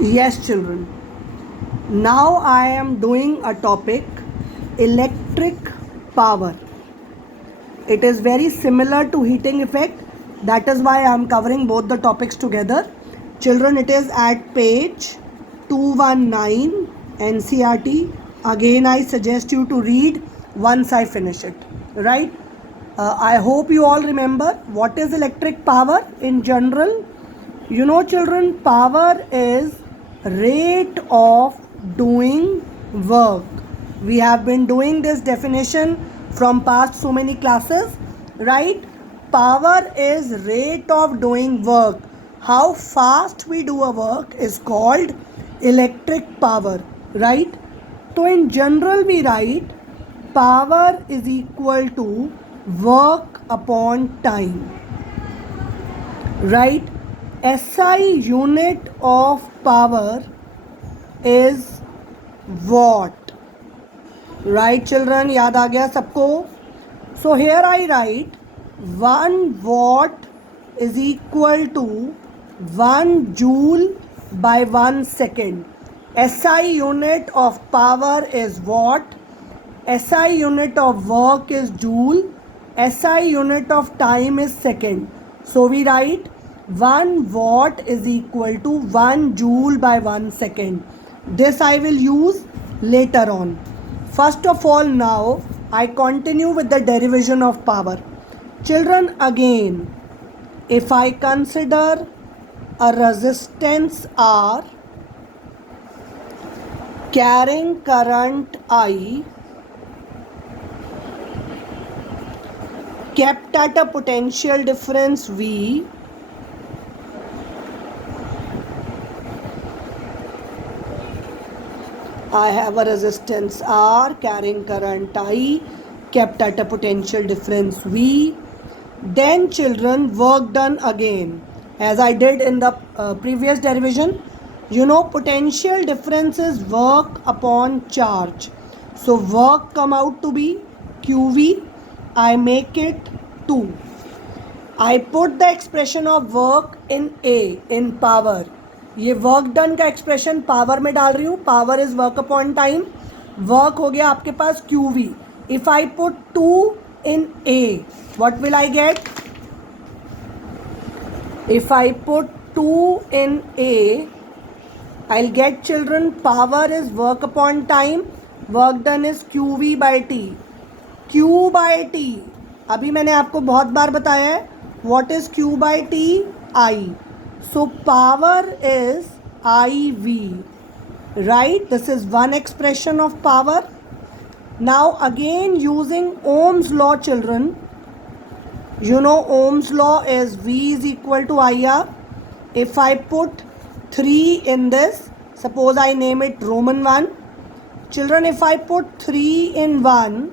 Yes, children. Now I am doing a topic electric power. It is very similar to heating effect. That is why I am covering both the topics together. Children, it is at page 219 NCERT. Again, I suggest you to read once I finish it. Right? I hope you all remember what is electric power in general. You know, children, power is rate of doing work. We have been doing this definition from past so many classes, right? Power is rate of doing work. How fast we do a work is called electric power, right? So in general we write power is equal to work upon time, right? SI unit of power is watt, right children? याद आ गया सबको? So here I write 1 watt is equal to 1 joule by 1 second. SI unit of power is watt, SI unit of work is joule, SI unit of time is second. So we write 1 watt is equal to 1 joule by 1 second. This I will use later on. First of all, now I continue with the derivation of power. Children, again, if I consider a resistance R carrying current I kept at a potential difference V, I have a resistance R carrying current I kept at a potential difference V. Then children, work done again as I did in the previous derivation. You know, potential difference is work upon charge. So work come out to be QV. I make it 2. I put the expression of work in A, in power. ये work done का expression power में डाल रही हूँ. Power is work upon time. Work हो गया आपके पास QV. If I put 2 in A, what will I get? If I put 2 in A, I'll get children power is work upon time, work done is QV by T. Q by T, अभी मैंने आपको बहुत बार बताया है. What is Q by T? I. So power is IV, right? This is one expression of power. Now again using Ohm's law, children, you know Ohm's law is V is equal to IR. If I put 3 in this, suppose I name it Roman 1. Children, if I put 3 in 1,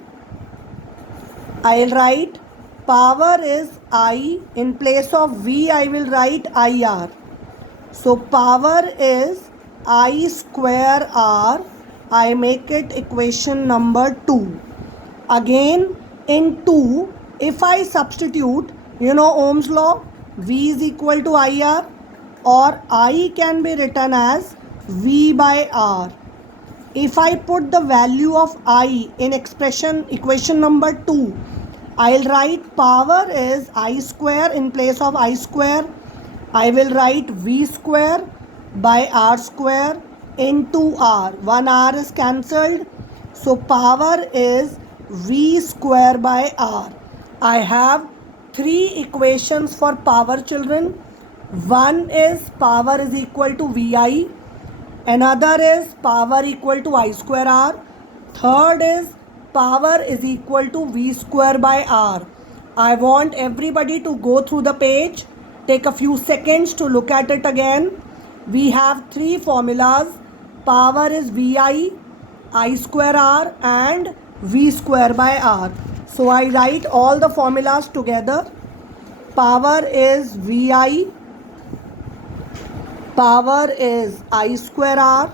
I'll write power is I. In place of V, I will write IR. So power is I square R. I make it equation number 2. Again in 2, if I substitute, you know Ohm's law, V is equal to IR, or I can be written as V by R. If I put the value of I in equation number 2, I'll write power is I square. In place of I square, I will write V square by R square into R. 1 R is cancelled. So power is V square by R. I have 3 equations for power, children. One is power is equal to VI. Another is power equal to I square R. Third is power is equal to V square by R. I want everybody to go through the page. Take a few seconds to look at it again. We have 3 formulas. Power is VI, I square R and V square by R. So I write all the formulas together. Power is VI, power is I square R,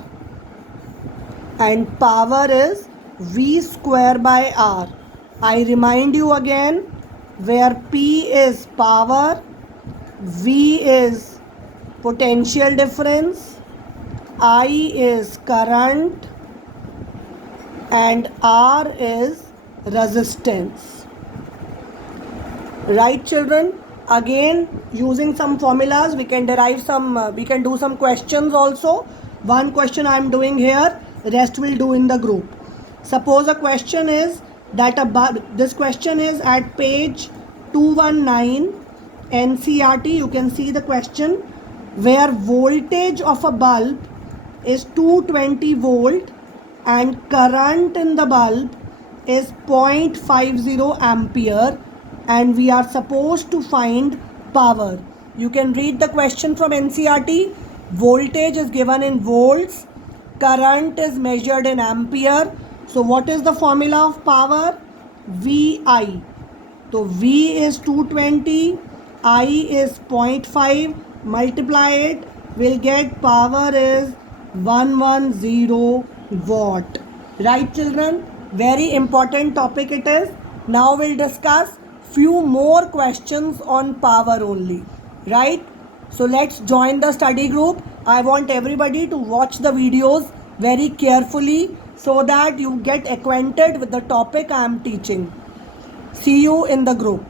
and power is V square by R. I remind you again, where P is power, V is potential difference, I is current and R is resistance. Right, children? Again, using some formulas, we can derive some, we can do some questions also. One question I am doing here, rest will do in the group. Suppose a question is that this question is at page 219 NCERT. You can see the question, where voltage of a bulb is 220 volt and current in the bulb is 0.50 ampere, and we are supposed to find power. You can read the question from NCERT. Voltage is given in volts, current is measured in ampere. So what is the formula of power? VI. So V is 220, I is 0.5, multiply it, we'll get power is 110 watt. Right, children? Very important topic it is. Now we'll discuss few more questions on power only. Right? So let's join the study group. I want everybody to watch the videos very carefully so that you get acquainted with the topic I am teaching. See you in the group.